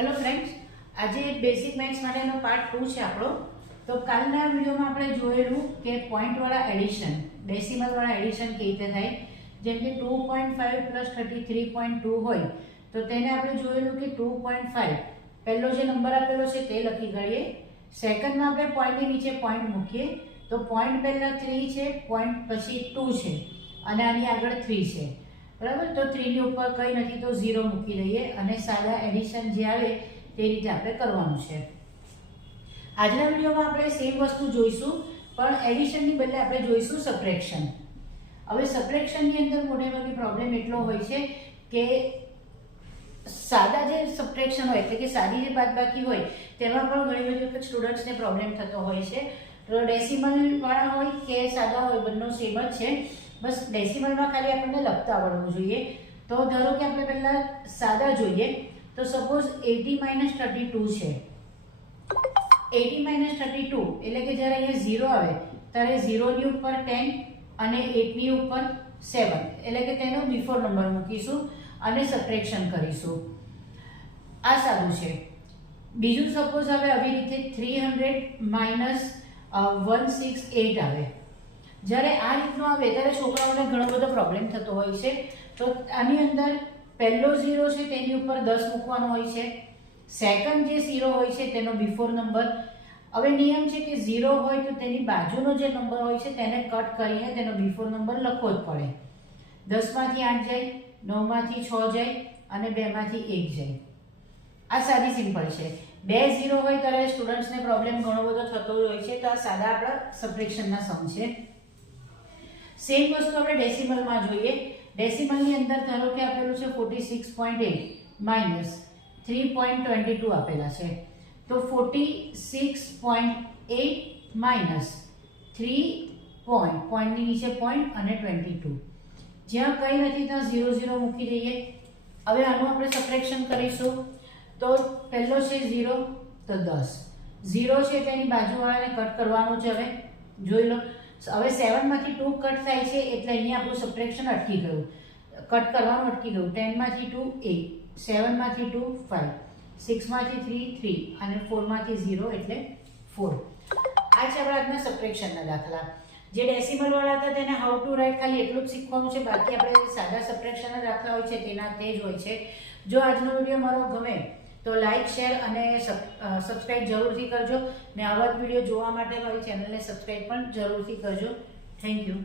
Hello friends, आज basic maths माटेनो part 2 છે આપણો। તો કાલના વિડિયોમાં આપણે જોયેલું કે પોઈન્ટ વાળા એડિશન, ડેસિમલ વાળા એડિશન કેવી રીતે થાય। જેમ કે 2.5 + 33.2 હોય તો તેને આપણે જોયેલું કે 2.5 પહેલો જે નંબર આપેલો છે તે લખી કાઢીએ, સેકન્ડમાં આપણે પોઈન્ટની નીચે પોઈન્ટ મૂકીએ તો પોઈન્ટ પહેલા 3 છે, પોઈન્ટ પછી 2 છે અને આની આગળ 3 છે, બરાબર। તો 3 ની ઉપર કંઈ નથી તો 0 મૂકી દઈએ અને સાદા એડિશન જે આવે તે રીતે આપણે કરવાનું છે। આજના વિડિયોમાં આપણે સેમ વસ્તુ જોઈશું, પણ એડિશનની બદલે આપણે જોઈશું સબટ્રેક્શન। હવે સબટ્રેક્શનની અંદર મોટાભાગની પ્રોબ્લેમ એટલો હોય છે કે સાદા જે સબટ્રેક્શન હોય એટલે કે સાદી જે બાદબાકી હોય તેમાં પણ ઘણી બધી વખત સ્ટુડન્ટ્સને પ્રોબ્લેમ થતો હોય છે। તો ડેસિમલ વાળા હોય કે સાદા હોય બંને સેમ જ છે, બસ ડેસિમલમાં ખાલી આપણને લખતા આવડવું જોઈએ। તો ધારો કે આપણે પહેલા સાદા જોઈએ તો સપોઝ 80 - 32 છે। 80 - 32 એટલે કે જ્યારે અહીંયા 0 આવે ત્યારે 0 ની ઉપર 10 અને 8 ની ઉપર 7 એટલે કે તેનો બિફોર નંબર મૂકીશું અને સબટ્રેક્શન કરીશું। આ સાદું છે। બીજું સપોઝ હવે આવી રીતે 300 - 168 આવે। જ્યારે આ રીતનું આવે ત્યારે છોકરાઓને ઘણો બધો પ્રોબ્લેમ થતો હોય છે। તો આની અંદર પહેલો 0 છે તેની ઉપર 10 મૂકવાનો હોય છે, સેકન્ડ જે 0 હોય છે તેનો બિફોર નંબર। હવે નિયમ છે કે 0 હોય તો તેની બાજુનો જે નંબર હોય છે તેને કટ કરીને તેનો બિફોર નંબર લખવો જ પડે। 10 માંથી 8 જાય, 9 માંથી 6 જાય અને 2 માંથી 1 જાય। આ સાદી સિમ્પલ છે। 2 0 હોય ત્યારે સ્ટુડન્ટ્સને પ્રોબ્લેમ ઘણો બધો થતો હોય છે। તો આ સાદા આપણા સબટ્રેક્શનના સમ છે। સેમ વસ્તુ આપણે ડેસિમલમાં જોઈએ। ડેસિમલની અંદર ધારો કે આપેલું છે 46.8 માઇનસ 3.22 આપેલા છે, તો 46.8 માઇનસ 3 પોઈન્ટની નીચે પોઈન્ટ અને 22, જ્યાં કંઈ નથી ત્યાં 0 0 મૂકી દઈએ। હવે આનું આપણે સબટ્રેક્શન કરીશું તો પહેલો છે 0 તો 10, 0 છે તેની બાજુવાળાને કટ કરવાનું છે। હવે જોઈ લો, હવે 7 માંથી 2 કટ થાય છે એટલે અહીંયા આપણું સબટ્રેક્શન અટકી ગયું, કટ કરવાનું અટકી ગયું। 10 માંથી 2 8, 7 માંથી 2 5, 6 માંથી 3 3 અને 4 માંથી 0 એટલે 4। આ છે આપણા આજના સબટ્રેક્શનના દાખલા। જે ડેસિમલ વાળા હતા તેને હાઉ ટુ રાઇટ ખાલી એટલું જ શીખવાનું છે, બાકી આપણે સાદા સબટ્રેક્શનના દાખલા હોય છે તેના તે જ હોય છે। જો આજનો વિડીયો મારો ગમે તો લાઇક, શેર અને સબસ્ક્રાઇબ જરૂરથી કરજો ને આવા જ વિડીયો જોવા માટે મારી ચેનલને સબસ્ક્રાઇબ પણ જરૂરથી કરજો। Thank you.